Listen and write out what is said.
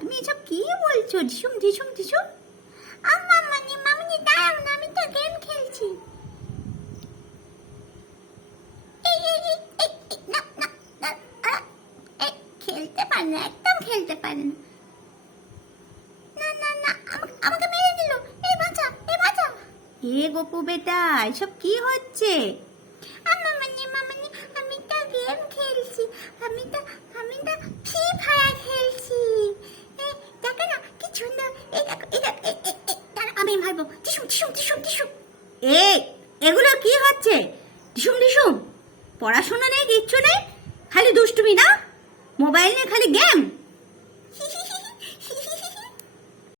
তুমি এসব কি বলছো? ঝিসুম ঝিসুম ঝিসুম। মামনি মামনি দাঁড়াও না, আমি তো গেম খেলছি। খেলতে পারে না, একদম খেলতে পারে না। না না না, আমাকে মেরে দিল। এই বাঁচা, এই বাঁচা। এ গোপু বেটা, এসব কি হচ্ছে? মামনি মামনি, আমি তো গেম খেলছি। আমি তো ফ্রি ফায়ার খেলছি। দেখো না কি সুন্দর। এই দেখো, এই দেখো, দাঁড়া, আমি মারবো। টিসুম টিসুম টিসুম টিসুম। এগুলো কি হচ্ছে? টিসুম টিসুম। পড়াশোনা নেই, কিচ্ছু নেই, খালি দুষ্টুমি না? মোবাইল নিয়ে খালি গেম।